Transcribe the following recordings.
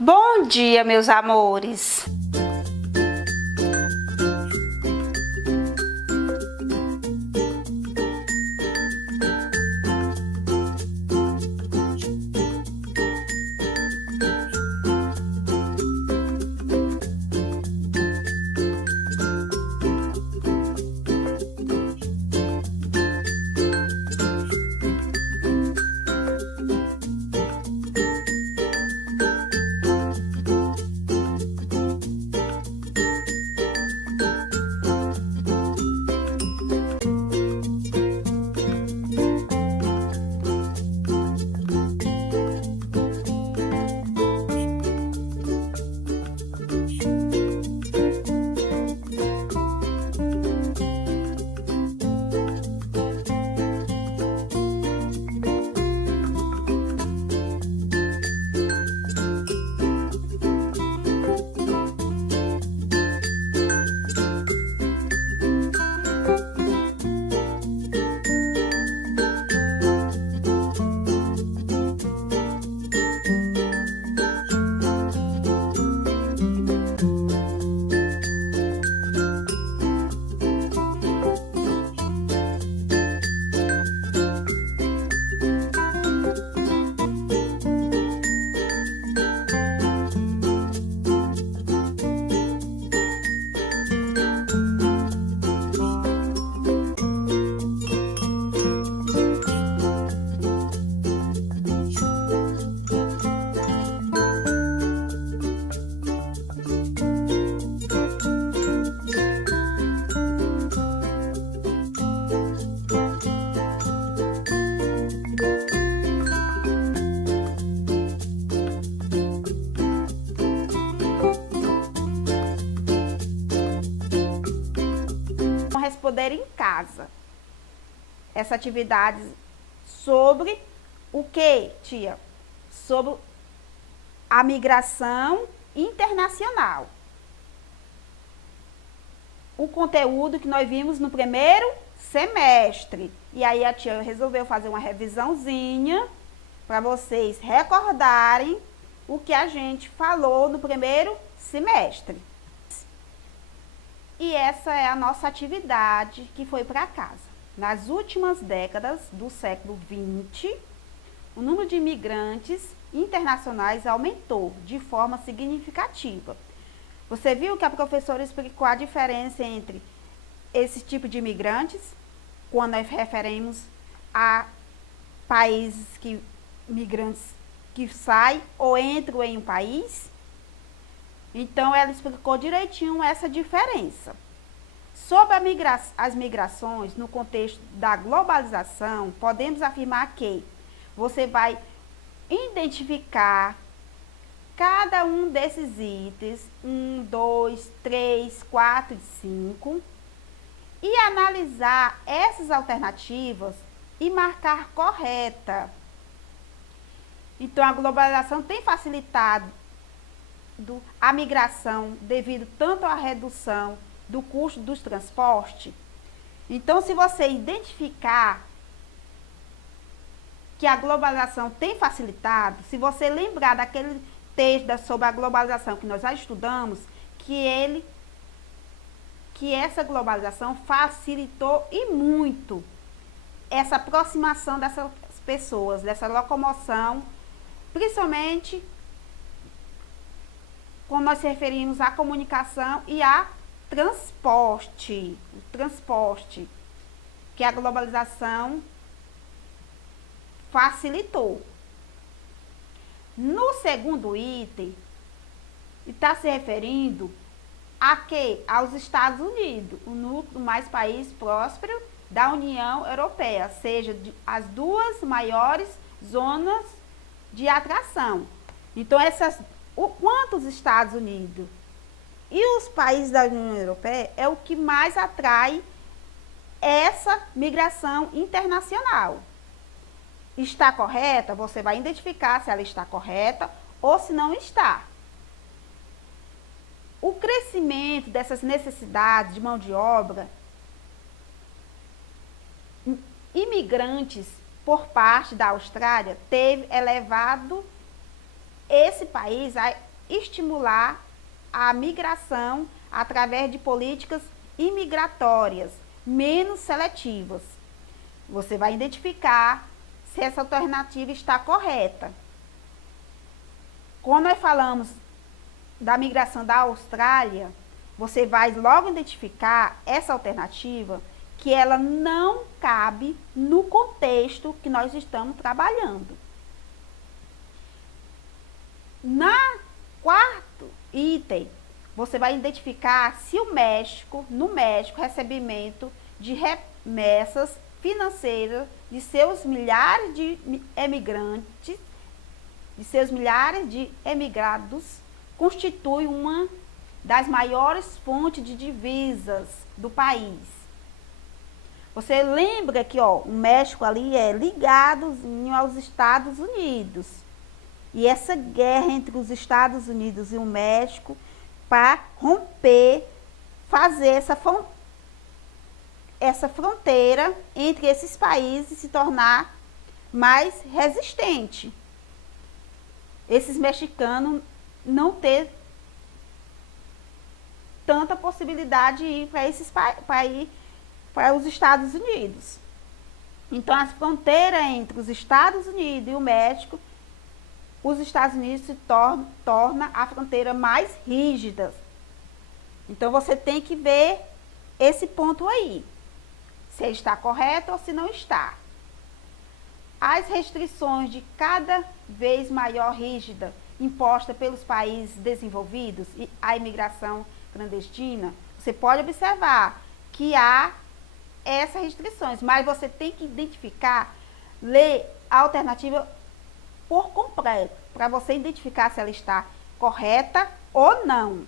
Bom dia, meus amores! Responder em casa essa atividade sobre o que, tia? Sobre a migração internacional. O conteúdo que nós vimos no primeiro semestre. E aí a tia resolveu fazer uma revisãozinha para vocês recordarem o que a gente falou no primeiro semestre. E essa é a nossa atividade que foi para casa. Nas últimas décadas do século XX, o número de imigrantes internacionais aumentou de forma significativa. Você viu que a professora explicou a diferença entre esse tipo de imigrantes, quando nós referimos a países que migrantes que saem ou entram em um país? Então, ela explicou direitinho essa diferença. Sobre as migrações, no contexto da globalização, podemos afirmar que você vai identificar cada um desses itens, 1, 2, 3, 4 e 5, e analisar essas alternativas e marcar correta. Então, a globalização tem facilitado a migração devido tanto à redução do custo dos transportes. Então, se você identificar que a globalização tem facilitado, se você lembrar daquele texto sobre a globalização que nós já estudamos, que essa globalização facilitou e muito essa aproximação dessas pessoas, dessa locomoção, principalmente quando nós se referimos à comunicação e a transporte, que a globalização facilitou. No segundo item, está se referindo a quê? Aos Estados Unidos, o núcleo mais país próspero da União Europeia, seja as duas maiores zonas de atração. Então, quanto os Estados Unidos e os países da União Europeia é o que mais atrai essa migração internacional. Está correta? Você vai identificar se ela está correta ou se não está. O crescimento dessas necessidades de mão de obra, imigrantes por parte da Austrália, teve elevado esse país estimular a migração através de políticas imigratórias menos seletivas. Você vai identificar se essa alternativa está correta. Quando nós falamos da migração da Austrália, você vai logo identificar essa alternativa que ela não cabe no contexto que nós estamos trabalhando. Na quarto item, você vai identificar se no México, recebimento de remessas financeiras de seus milhares de emigrados, constitui uma das maiores fontes de divisas do país. Você lembra que o México ali é ligado aos Estados Unidos. E essa guerra entre os Estados Unidos e o México, para romper, fazer essa fronteira entre esses países se tornar mais resistente. Esses mexicanos não ter tanta possibilidade de ir para os Estados Unidos. Então, a fronteira entre os Estados Unidos e o México, os Estados Unidos se torna a fronteira mais rígida. Então, você tem que ver esse ponto aí, se está correto ou se não está. As restrições de cada vez maior rígida imposta pelos países desenvolvidos e a imigração clandestina, você pode observar que há essas restrições, mas você tem que identificar, ler a alternativa por completo, para você identificar se ela está correta ou não.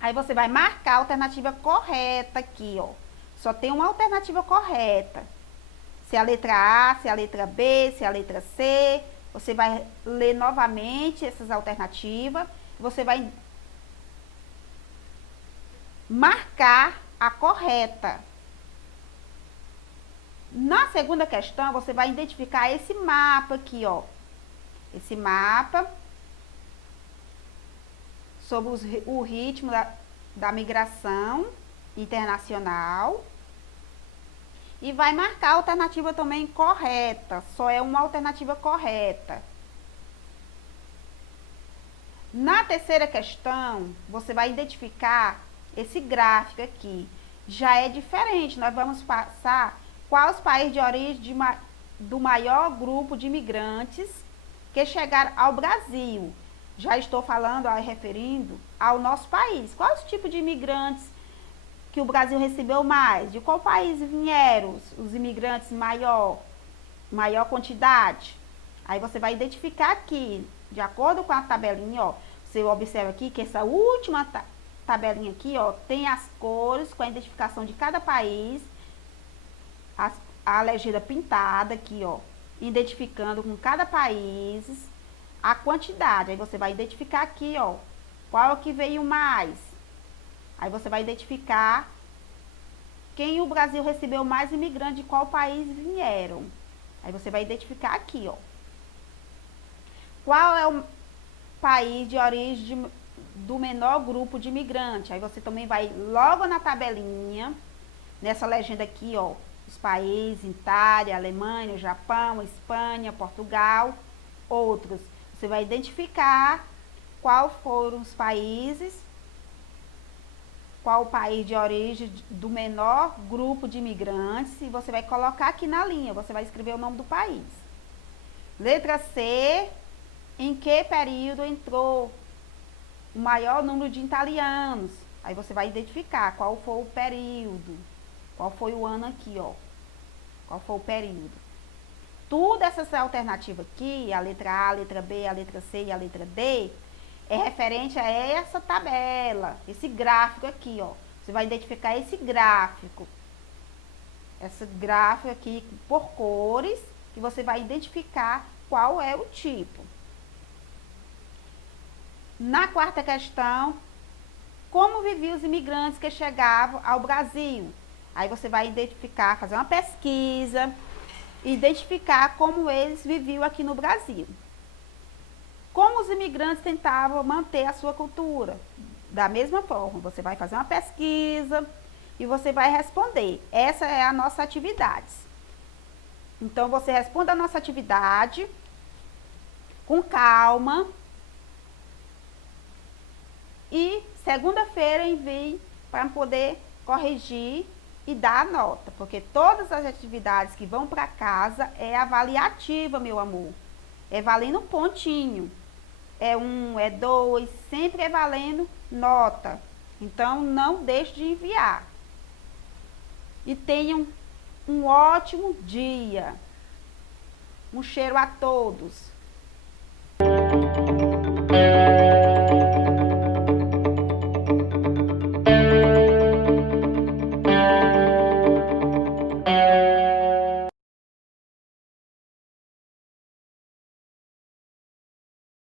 Aí você vai marcar a alternativa correta aqui, ó. Só tem uma alternativa correta. Se é a letra A, se é a letra B, se é a letra C. Você vai ler novamente essas alternativas. Você vai marcar a correta. Na segunda questão, você vai identificar esse mapa aqui, ó. Esse mapa sobre o ritmo da migração internacional. E vai marcar a alternativa também correta. Só é uma alternativa correta. Na terceira questão, você vai identificar esse gráfico aqui. Já é diferente. Nós vamos passar quais os países de origem do maior grupo de imigrantes que chegaram ao Brasil. Já estou falando, referindo ao nosso país. Quais os tipos de imigrantes que o Brasil recebeu mais? De qual país vieram os imigrantes maior quantidade? Aí você vai identificar aqui, de acordo com a tabelinha, ó. Você observa aqui que essa última tabelinha aqui, ó, tem as cores com a identificação de cada país, a legenda pintada aqui, ó, identificando com cada país a quantidade. Aí você vai identificar aqui, ó, qual é o que veio mais. Aí você vai identificar quem o Brasil recebeu mais imigrantes, de qual país vieram. Aí você vai identificar aqui, ó. Qual é o país de origem do menor grupo de imigrantes? Aí você também vai logo na tabelinha, nessa legenda aqui, ó, os países: Itália, Alemanha, Japão, Espanha, Portugal, outros. Você vai identificar qual foram os países, qual o país de origem do menor grupo de imigrantes, e você vai colocar aqui na linha, você vai escrever o nome do país. Letra C, em que período entrou o maior número de italianos? Aí você vai identificar qual foi o período, qual foi o ano aqui, ó, qual foi o período. Tudo essas alternativas aqui, a letra A, a letra B, a letra C e a letra D, é referente a essa tabela, esse gráfico aqui, ó. Você vai identificar esse gráfico aqui por cores, e você vai identificar qual é o tipo. Na quarta questão, como viviam os imigrantes que chegavam ao Brasil? Aí você vai identificar, fazer uma pesquisa, identificar como eles viviam aqui no Brasil. Como os imigrantes tentavam manter a sua cultura? Da mesma forma, você vai fazer uma pesquisa e você vai responder. Essa é a nossa atividade. Então, você responde a nossa atividade com calma. E segunda-feira envie para poder corrigir e dar a nota. Porque todas as atividades que vão para casa é avaliativa, meu amor. É valendo um pontinho. É 1, é 2, sempre é valendo nota. Então, não deixe de enviar. E tenham um ótimo dia. Um cheiro a todos.